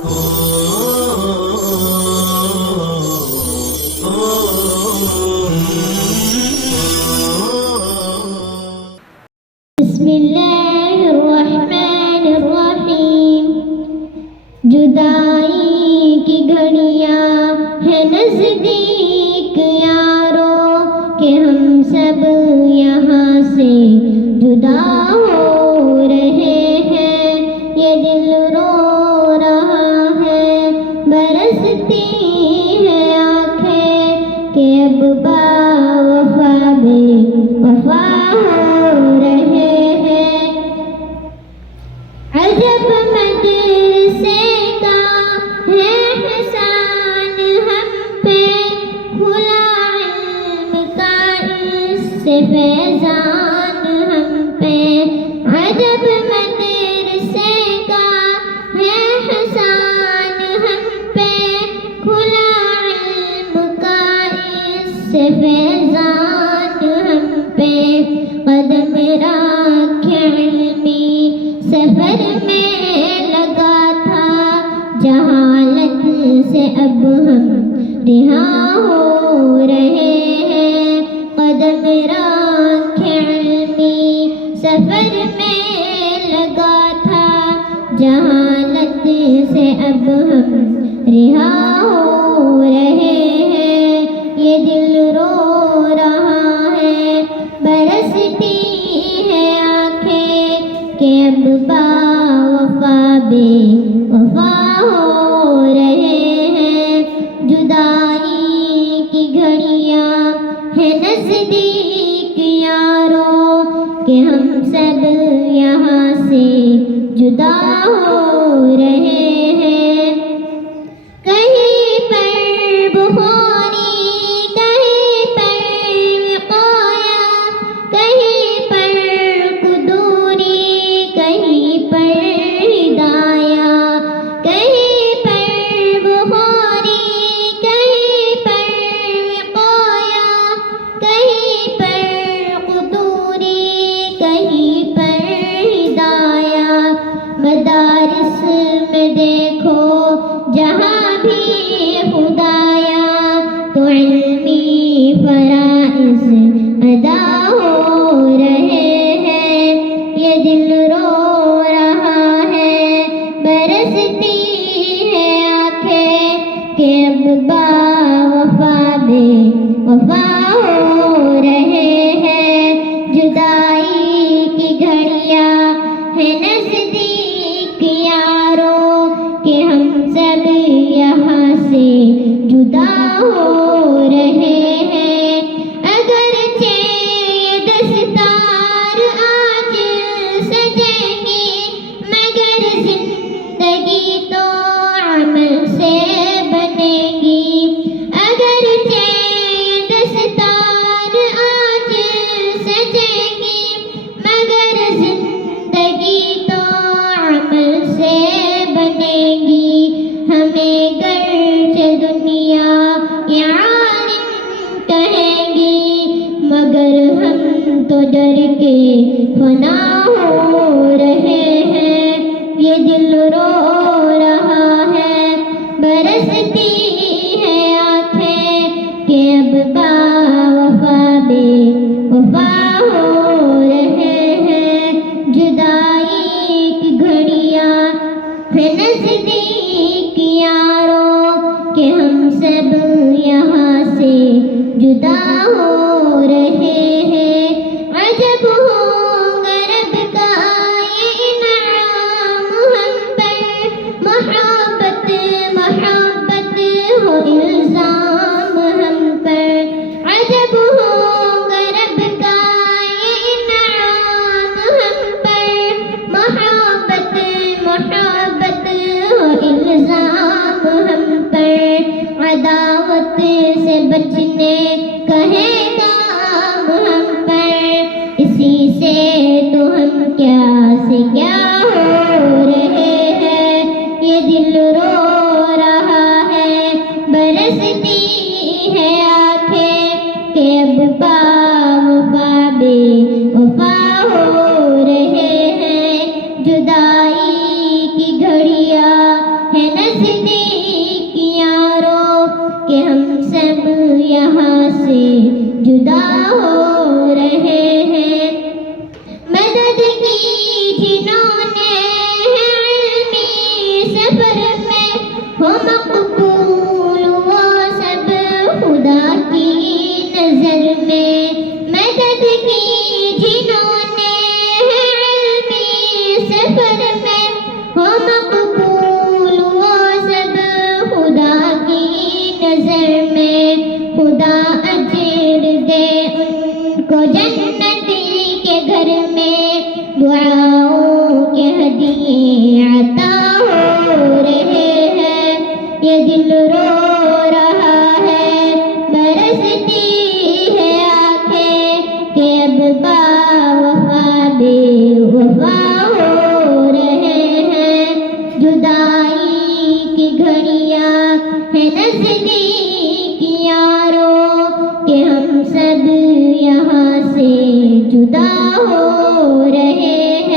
बिस्मिल्लाहिर्रहमानिर्रहीम। जुदाई की घड़ियाँ है नज़दीक यारों कि हम सब यहाँ से जुदा हो रहे हैं। ये दिल रो रहा है, बरसती है आँखें कि अब बावफा बेवफा हो रहे हैं। अजब मदरसे का है एहसान हम पे, खुला इल्म का इससे फैज़ान हम पे। अजब मदरसे का है एहसान हम पे, खुला इल्म का इससे फैज़ान हम पे। कदम राखे इल्मी सफर में लगा था, जहालत से अब हम रिहा हो रहे हैं। कदम राखे इल्मी सफर में लगा था, जहालत से अब हम रिहा हो रहे हैं। ये दिल रो रहा है, बरसती है आँखें कि अब बावफा बेवफा हो रहे हैं। जुदाई की घड़ियाँ है नज़दीक यारों कि हम सब यहाँ से जुदा हो रहे हैं। कहीं पर बुखारी, कहीं पर विक़ाया, कहीं पर कुदूरी, कहीं पर हिदाया। कहीं पर बुखारी, कहीं पर विक़ाया, कहीं पर कुदूरी, कहीं पर हिदाया। मदारिस में देखो जहाँ भी खुदाया, तो इल्मी फराइज़ अदा हो रहे हैं। ये दिल रो रहा है, बरसती है आँखें कि अब बावफा बेवफा हो रहे हैं। जुदाई की घड़ियाँ है नज़दीक यारों कि हम सब यहाँ से जुदा हो रहे हैं। अगरचे ये दस्तार आज सजेंगी, मगर जिंदगी तो अमल से बनेगी। अगरचे ये दस्तार आज सजेंगी, मगर जिंदगी तो अमल से बनेगी। हमें गर्चे दुनिया ये आलिम कहेंगी, मगर हम तो डर के फना हो रहे हैं। ये दिल रो रहा है, बरसती है आँखें कि अब बावफा बेवफा हो रहे हैं। जुदाई की घड़ियाँ है नज़दीक यारों कि हम सब यहाँ से जुदा हो रहे हैं। अजब होगा रब का ये इनाम हम पर, मोहब्बत मोहब्बत हो इल्ज़ाम हम पर। अजब होगा रब का ये इनाम हम पर, मोहब्बत मोहब्बत हो इल्ज़ाम हम पर। अदावत से बचने कहे काम हम पर, इसी से तो हम क्या से क्या हो रहे हैं। ये दिल रो रहा है, बरसती है आँखें कि अब बावफा बेवफा हो रहे हैं। जुदाई की घड़ियाँ है نزدیک یاروں کہ ہم سب یہاں سے جدا ہو رہے ہیں. مدد کی جنہوں نے علمی سفر میں ہو مقبول وہ سب خدا کی نظر میں. مدد کی جنہوں نے علمی سفر میں ہو مقبول وہ سب خدا کی نظر میں. خدا اجر دے ان کو جنت کے گھر میں. دعاؤں کے ہدیے عطا ہو رہے ہیں. یہ دل رو رہا ہے برستی ہے آنکھیں کہ اب باوفا بے وفا ہو رہے ہیں. جدائی کی گھڑیاں ہے نزدیک یاروں کہ ہم سب یہاں سے جدا ہو رہے ہیں.